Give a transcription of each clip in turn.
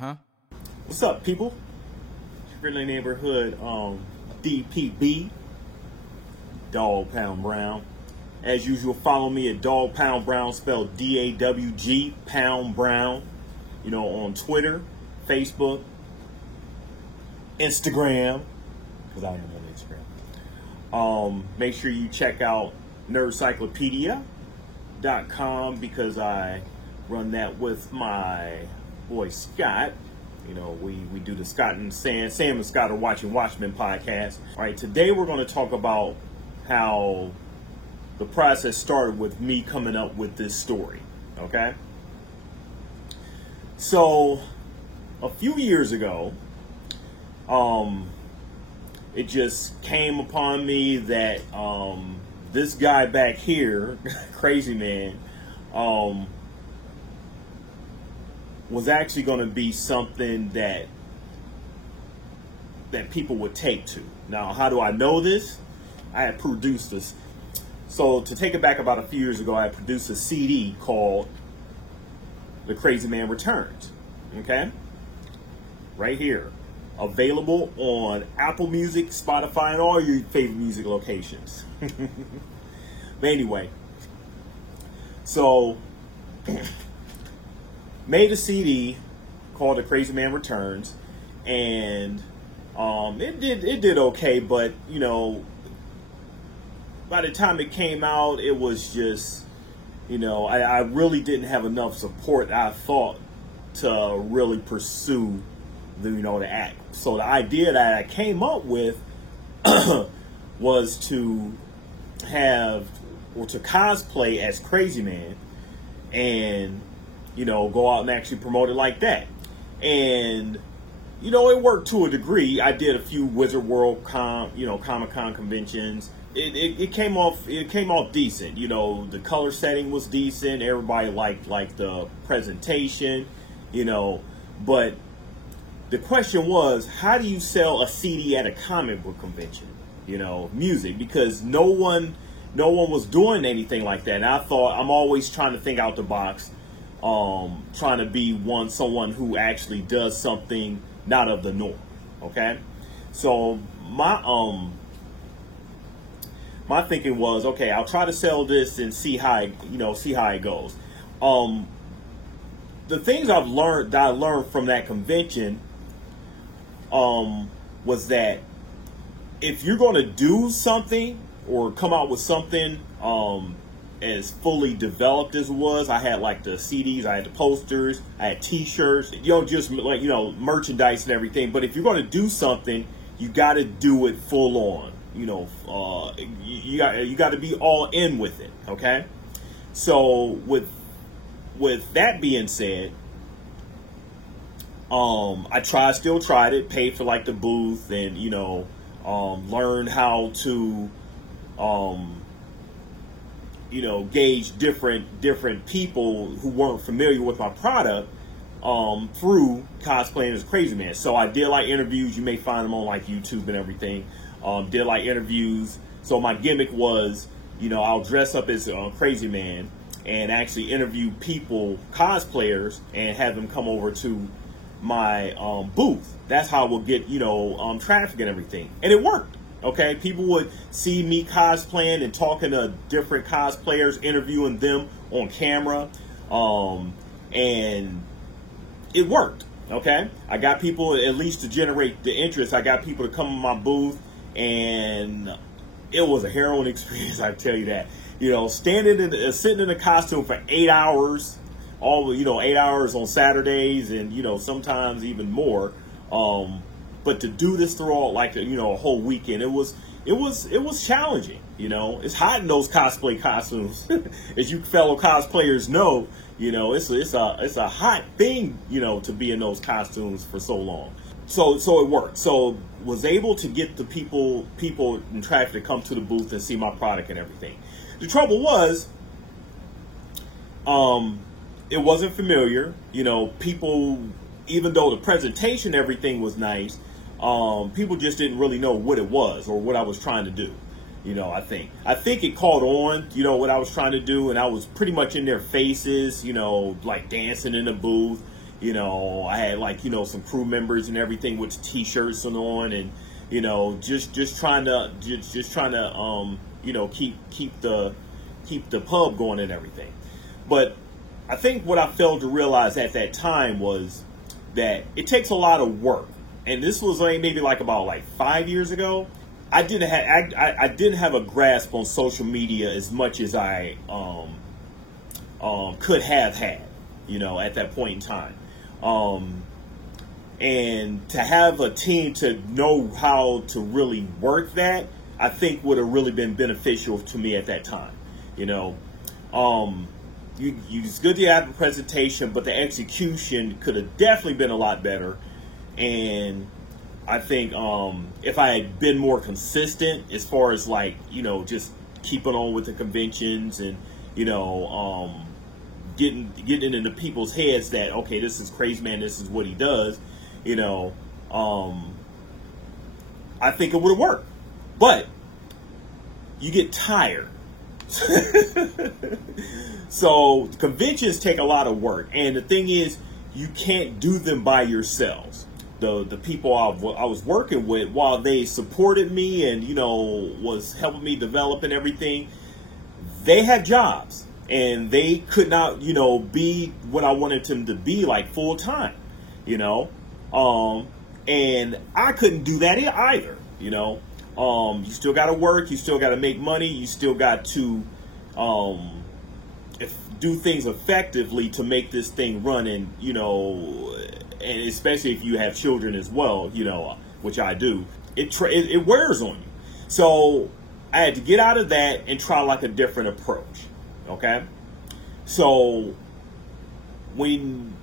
Uh-huh. What's up, people? It's your friendly neighborhood DPB, Dog Pound Brown. As usual, follow me at Dog Pound Brown, spelled D-A-W-G, Pound Brown. You know, on Twitter, Facebook, Instagram, because I am on Instagram. Make sure you check out nerdcyclopedia.com because I run that with my boy Scott. You know, we do the Scott and Sam and Scott are watching Watchmen podcast. All right, today we're going to talk about how the process started with me coming up with this story. Okay? So, a few years ago, it just came upon me that this guy back here, Crazy Man, was actually going to be something that people would take to. Now, how do I know this? I had produced this. So, to take it back about a few years ago, I had produced a CD called The Crazy Man Returns. Okay? Right here. Available on Apple Music, Spotify, and all your favorite music locations. But anyway, so made a CD called The Crazy Man Returns, and it did okay, but you know, by the time it came out, it was just, you know, I really didn't have enough support, I thought, to really pursue the act. So the idea that I came up with was to have or to cosplay as Crazy Man and go out and actually promote it like that. And it worked to a degree. I did a few Wizard World Comic-Con conventions. It came off decent. The color setting was decent. Everybody liked the presentation, but the question was, how do you sell a CD at a comic book convention? Music, because no one was doing anything like that. And I thought, I'm always trying to think out the box, trying to be someone who actually does something not of the norm. Okay, so my thinking was, okay, I'll try to sell this and see how it goes. The things I learned from that convention was that if you're going to do something or come out with something as fully developed as it was, I had like the CDs, I had the posters, I had T-shirts, just like merchandise and everything. But if you're going to do something, you got to do it full on. You got to be all in with it. Okay, so with that being said, I still tried it, paid for like the booth, and learned how to gauge different people who weren't familiar with my product through cosplaying as Crazy Man. So I did like interviews. You may find them on like YouTube and everything. Did like interviews. So my gimmick was, I'll dress up as Crazy Man and actually interview people, cosplayers, and have them come over to my booth. That's how we'll get traffic and everything. And it worked. Okay, people would see me cosplaying and talking to different cosplayers, interviewing them on camera, and it worked. Okay, I got people, at least to generate the interest, I got people to come in my booth, and it was a harrowing experience, I tell you that. Sitting in a costume for 8 hours, 8 hours on Saturdays, and sometimes even more. But to do this throughout like a whole weekend, it was challenging. It's hot in those cosplay costumes, as you fellow cosplayers know. It's a hot thing, to be in those costumes for so long. So it worked. So was able to get the people in traffic to come to the booth and see my product and everything. The trouble was, it wasn't familiar. People, even though the presentation, everything was nice, people just didn't really know what it was or what I was trying to do. I think it caught on, what I was trying to do, and I was pretty much in their faces, like dancing in the booth, You know, I had like, you know, some crew members and everything with t-shirts on, and, you know, just trying to you know, keep the pub going and everything. But I think what I failed to realize at that time was that it takes a lot of work. And this was like maybe like about like 5 years ago. I didn't have a grasp on social media as much as I could have had, you know, at that point in time. And to have a team to know how to really work that, I think would have really been beneficial to me at that time. You know, it's good to have a presentation, but the execution could have definitely been a lot better. And I think if I had been more consistent as far as like, you know, just keeping on with the conventions and, you know, getting into people's heads that, okay, this is Crazy Man, this is what he does, you know, I think it would have worked. But you get tired. So conventions take a lot of work, and the thing is, you can't do them by yourselves. The people I was working with, while they supported me and, you know, was helping me develop and everything, they had jobs and they could not, you know, be what I wanted them to be, like full time, you know, and I couldn't do that either, you know. You still got to work, you still got to make money, you still got to do things effectively to make this thing run, and, you know, and especially if you have children as well, you know, which I do, it wears on you. So I had to get out of that and try like a different approach. Okay. So when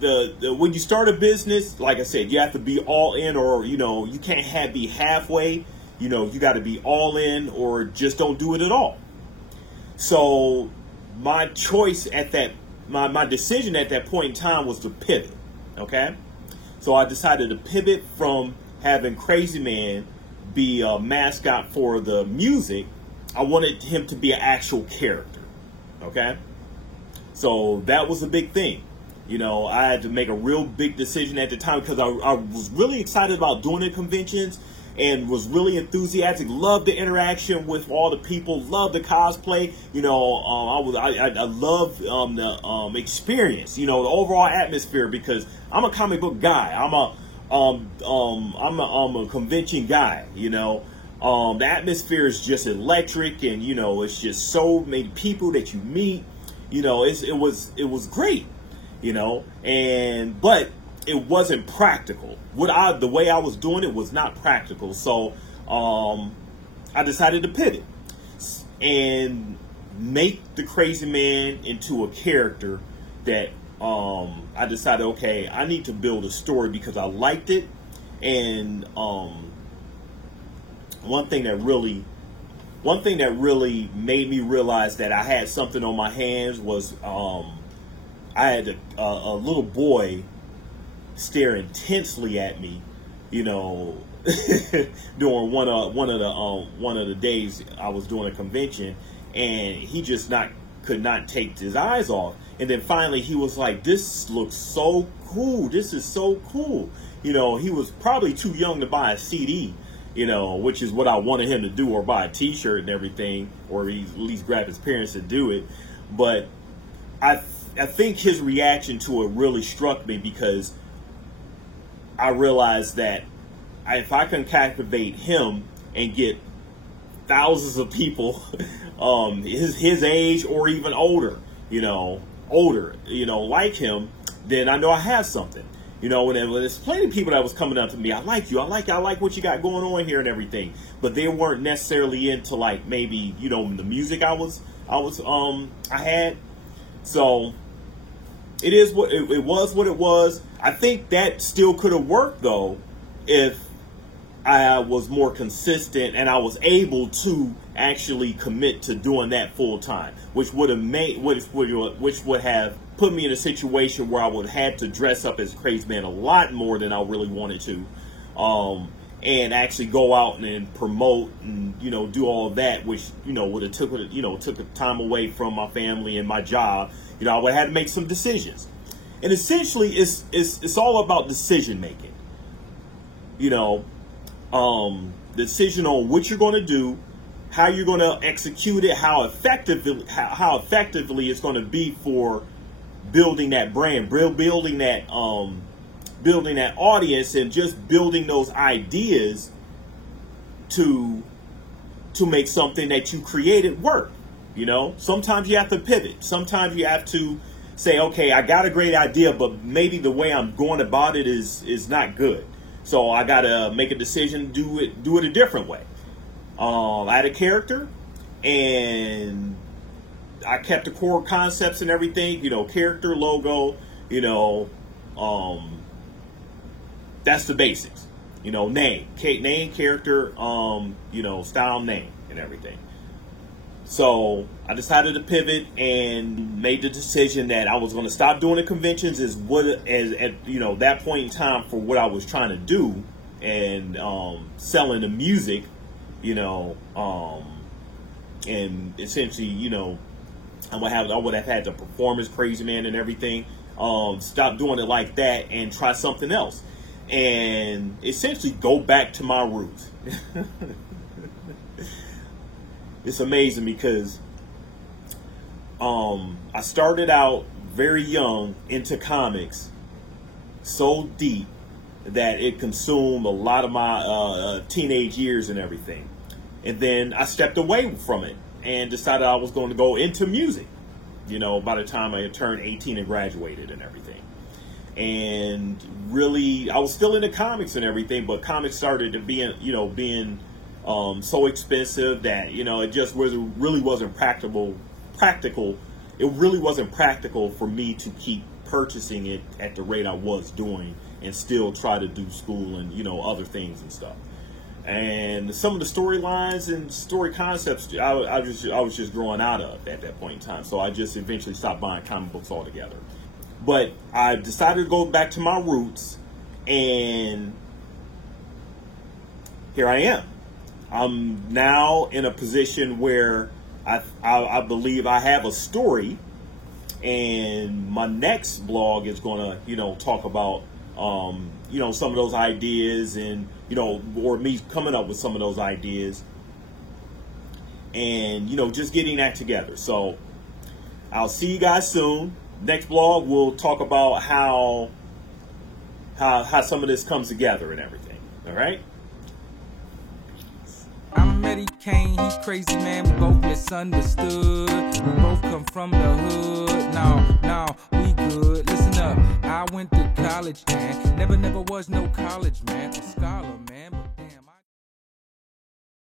when you start a business, like I said, you have to be all in, or, you know, you can't be halfway. You know, you got to be all in, or just don't do it at all. So my choice at that, my decision at that point in time was to pivot. Okay. So I decided to pivot from having Crazy Man be a mascot for the music. I wanted him to be an actual character. Okay. So that was a big thing. You know, I had to make a real big decision at the time, because I was really excited about doing the conventions and was really enthusiastic. Loved the interaction with all the people. Loved the cosplay. You know, I loved the experience. You know, the overall atmosphere, because I'm a comic book guy. I'm a convention guy. You know, the atmosphere is just electric, and, you know, it's just so many people that you meet. You know, it was great. You know, but it wasn't practical. The way I was doing it was not practical. So I decided to pivot and make the Crazy Man into a character that I decided, okay, I need to build a story, because I liked it. And one thing that really made me realize that I had something on my hands was I had a little boy stare intensely at me, you know, during one of the days I was doing a convention, and he just could not take his eyes off. And then finally he was like, "This looks so cool. This is so cool." You know, he was probably too young to buy a CD, you know, which is what I wanted him to do, or buy a T-shirt and everything, or at least grab his parents to do it. But I think his reaction to it really struck me, because I realized that if I can captivate him and get thousands of people his age or even older, like him, then I know I have something. You know, and there's plenty of people that was coming up to me. I like you. I like what you got going on here and everything. But they weren't necessarily into, like, maybe, you know, the music I had. So it was what it was. I think that still could have worked, though, if I was more consistent and I was able to actually commit to doing that full time, which would have put me in a situation where I would have had to dress up as Crazy Man a lot more than I really wanted to, and actually go out and promote and, you know, do all that, which, you know, would have took the time away from my family and my job. You know, I would have had to make some decisions. And essentially, it's all about decision making. You know, decision on what you're going to do, how you're going to execute it, how effectively it's going to be for building that brand, building that audience, and just building those ideas to make something that you created work. You know, sometimes you have to pivot. Sometimes you have to say, okay, I got a great idea, but maybe the way I'm going about it is not good. So I got to make a decision, do it a different way. I had a character, and I kept the core concepts and everything, you know, character, logo, you know, that's the basics, you know, name, character, you know, style, name, and everything. So I decided to pivot and made the decision that I was going to stop doing the conventions as you know, that point in time for what I was trying to do, and selling the music, you know, and essentially, you know, I would have had to perform as Crazy Man and everything. Stop doing it like that and try something else, and essentially go back to my roots. It's amazing because I started out very young into comics, so deep that it consumed a lot of my teenage years and everything. And then I stepped away from it and decided I was going to go into music, you know, by the time I had turned 18 and graduated and everything. And really, I was still into comics and everything, but comics started to being so expensive that, you know, it just really wasn't practical. It really wasn't practical for me to keep purchasing it at the rate I was doing and still try to do school and, you know, other things and stuff. And some of the storylines and story concepts I was just growing out of at that point in time. So I just eventually stopped buying comic books altogether. But I decided to go back to my roots, and here I am. I'm now in a position where I believe I have a story, and my next blog is going to, you know, talk about, you know, some of those ideas, and, you know, or me coming up with some of those ideas, and, you know, just getting that together. So I'll see you guys soon. Next blog, we'll talk about how some of this comes together and everything. All right. I'm Eddie Kane, he's Crazy Man, we both misunderstood. We both come from the hood, now, we good. Listen up, I went to college, man. Never was no college, man. A scholar, man.